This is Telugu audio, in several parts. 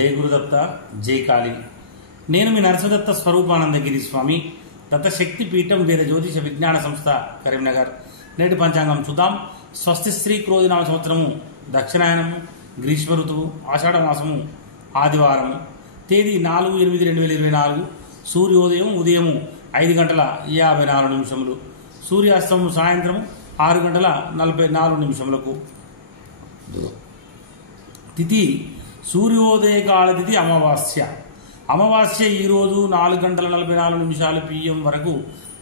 జయ గురుదత్త జై కాళీ. నేను మీ నరసింహదత్త స్వరూపానందగిరి స్వామి, దత్తశక్తి పీఠం వేద జ్యోతిష విజ్ఞాన సంస్థ కరీంనగర్. నేటి పంచాంగం చూద్దాం. స్వస్తి శ్రీ క్రోధినామ సంవత్సరము దక్షిణాయనము, గ్రీష్మ ఋతువు, ఆషాఢ మాసము, ఆదివారము. తేదీ 4/8/2024. సూర్యోదయం ఉదయము 5:54. సూర్యాస్తమము సాయంత్రం 6:44. తిథి సూర్యోదయకాల తిథి అమావాస్య. అమావాస్య ఈరోజు 4:44 PM వరకు.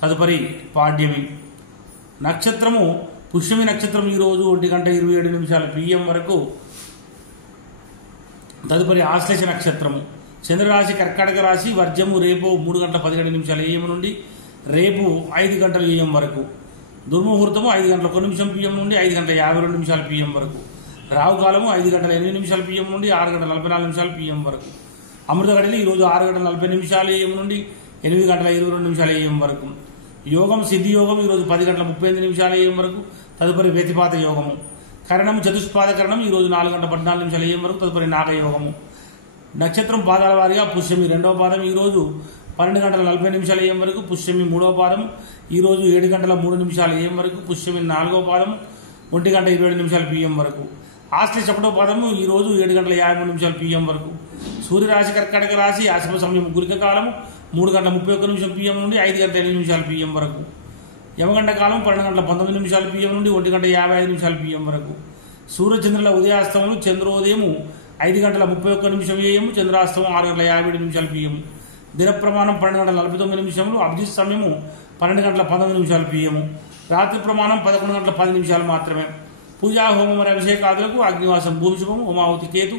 తదుపరి పాడ్యమి. నక్షత్రము పుష్యమి నక్షత్రం ఈరోజు 1:27 PM వరకు. తదుపరి ఆశ్లేష నక్షత్రము. చంద్రరాశి కర్కాటక రాశి. వర్జము రేపు 3:17 AM నుండి రేపు 5 AM వరకు. దుర్ముహూర్తము 5:01 PM నుండి 5:52 PM వరకు. రావుకాలము 5:08 PM నుండి 6:44 PM వరకు. అమృత గడియలు ఈరోజు 6:40 AM నుండి 8:22 AM వరకు. యోగం సిద్ధి యోగం ఈరోజు 10:35 AM వరకు. తదుపరి వ్యతిపాత యోగము. కరణము చతుష్పాద కరణం ఈరోజు 4:14 AM వరకు. తదుపరి నాగయోగము. నక్షత్రం పాదాల వారిగా పుష్యమి 2వ పాదం ఈరోజు 12:40 AM వరకు. పుష్యమి 3వ పాదం ఈరోజు 7:03 AM వరకు. పుష్యమి 4వ పాదం 1:27 PM వరకు. ఆశ్లేష 1వ పాదము ఈరోజు 7:53 PM వరకు. సూర్యరాశి కర్కాటక రాశి. అశుభ సమయం గురిక కాలము 3:31 PM నుండి 5:08 PM వరకు. యమగండ కాలం 12:19 PM నుండి 1:55 PM వరకు. సూర్యచంద్రుల ఉదయాస్తమము. చంద్రోదయము 5:31 AM. చంద్రాస్తమం 6:57 PM. దిన ప్రమాణం 12:49. అభిజిత్ సమయము 12:19 PM. రాత్రి ప్రమాణం 11:10 మాత్రమే. పూజా హోమం మరియు అభిషేకాదులకు అగ్నివాసం భూమి శుభము, ఉమావతి కేతు,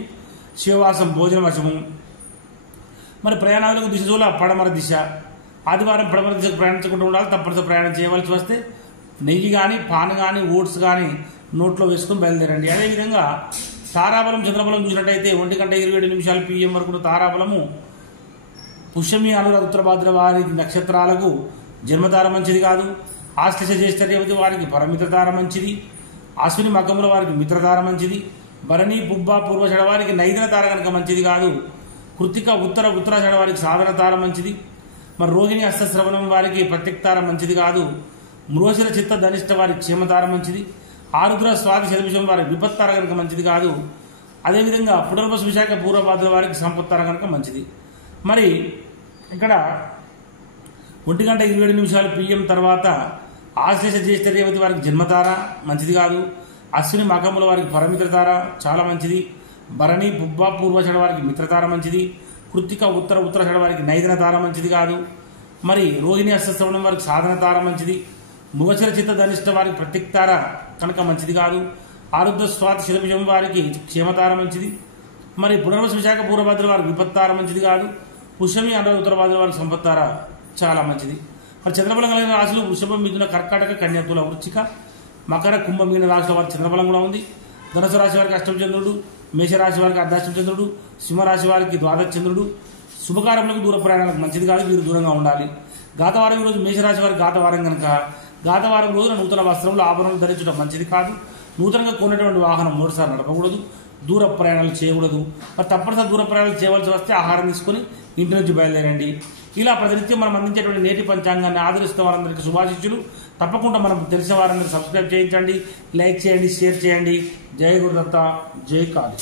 శివవాసం భోజన వశము. మరి ప్రయాణాలకు దిశ చూల పడమర దిశ. ఆదివారం పడమర దిశకు ప్రయాణించకుండా ఉండాలి. తప్పనిసరి ప్రయాణం చేయవలసి వస్తే నెయ్యి కానీ పాన్ కానీ ఓట్స్ కానీ నోట్లో వేసుకుని బయలుదేరండి. అదేవిధంగా తారాబలం చంద్రబలం చూసినట్టయితే 1:27 PM వరకు తారాబలము. పుష్యమి అనురాధ ఉత్తరభాద్ర వారి నక్షత్రాలకు జన్మతార మంచిది కాదు. ఆశ్లేష జ్యేష్ఠ రేవతి వారికి పరమిత్రతార మంచిది. అశ్విని మగ్గముల వారికి మిత్రతార మంచిది. భరణి పుబ్బ పూర్వషడ వారికి నైదన తార కనుక మంచిది కాదు. కృతిక ఉత్తరాషడ వారికి సాధన తార మంచిది. మరి రోహిణి హస్తశ్రవణం వారికి ప్రత్యక్తార మంచిది కాదు. మృగశిర చిత్త ధనిష్ట వారికి క్షేమతార మంచిది. ఆరుద్ర స్వాతి శతభిషం వారికి విపత్తార కనుక మంచిది కాదు. అదేవిధంగా పునర్వసు విశాఖ పూర్వభాద్ర వారికి సంపత్తార కనుక మంచిది. మరి ఇక్కడ 1:27 PM తర్వాత ఆశ్లేష జ్యేష్ఠ రేవతి వారికి జన్మతార మంచిది కాదు. అశ్విని మకముల వారికి పరమిత్రతార చాలా మంచిది. భరణి పుబ్బ పూర్వషడ వారికి మిత్రతార మంచిది. కృతిక ఉత్తరాషడ వారికి నైదన తార మంచిది కాదు. మరి రోహిణి హస్తశ్రవణం వారికి సాధన తార మంచిది. మృగశిర చిత్త ధనిష్ట వారికి ప్రత్యక్తార కనుక మంచిది కాదు. ఆరుద్ర స్వాతి శతభిషం వారికి క్షేమతార మంచిది. మరి పునర్వసు విశాఖ పూర్వభద్ర వారికి విపత్తార మంచిది కాదు. పుష్యమి అనురాధ ఉత్తరభాద్ర వారికి సంపత్తార చాలా మంచిది. మరి చంద్రబలం కలిగిన రాశులు వృషభం, మిథున, కర్కాటక, కన్య, తుల, వృశ్చిక, మకర, కుంభ, మీన రాశుల వారికి చంద్రబలం కూడా ఉంది. ధనుసు రాశి వారికి అష్టమ చంద్రుడు, మేషరాశి వారికి అర్ధాష్టమ చంద్రుడు, సింహరాశి వారికి ద్వాదశ చంద్రుడు. శుభకార్యములకు దూర ప్రయాణాలకు మంచిది కాదు, వీరు దూరంగా ఉండాలి. గాతవారం ఈరోజు మేషరాశి వారికి గాతవారం కనుక గాతవారం రోజున నూతన వస్త్రములు ఆభరణలు ధరించడం మంచిది కాదు. నూతనంగా కొన్నటువంటి వాహనం మూడుసార్లు నడపకూడదు. దూర ప్రయాణాలు చేయకూడదు. మరి తప్పనిసరి దూర ప్రయాణాలు చేయవలసి వస్తే ఆహారం తీసుకుని ఇంటి నుంచి బయలుదేరండి. ఇలా ప్రతినిత్యం మనం అందించేటువంటి నేటి పంచాంగాన్ని ఆదరిస్తున్న వారందరికీ శుభాశిష్యులు. తప్పకుండా మనం తెలిసిన వారందరూ సబ్స్క్రైబ్ చేయించండి, లైక్ చేయండి, షేర్ చేయండి. జై గురుదత్త జై కాళీ.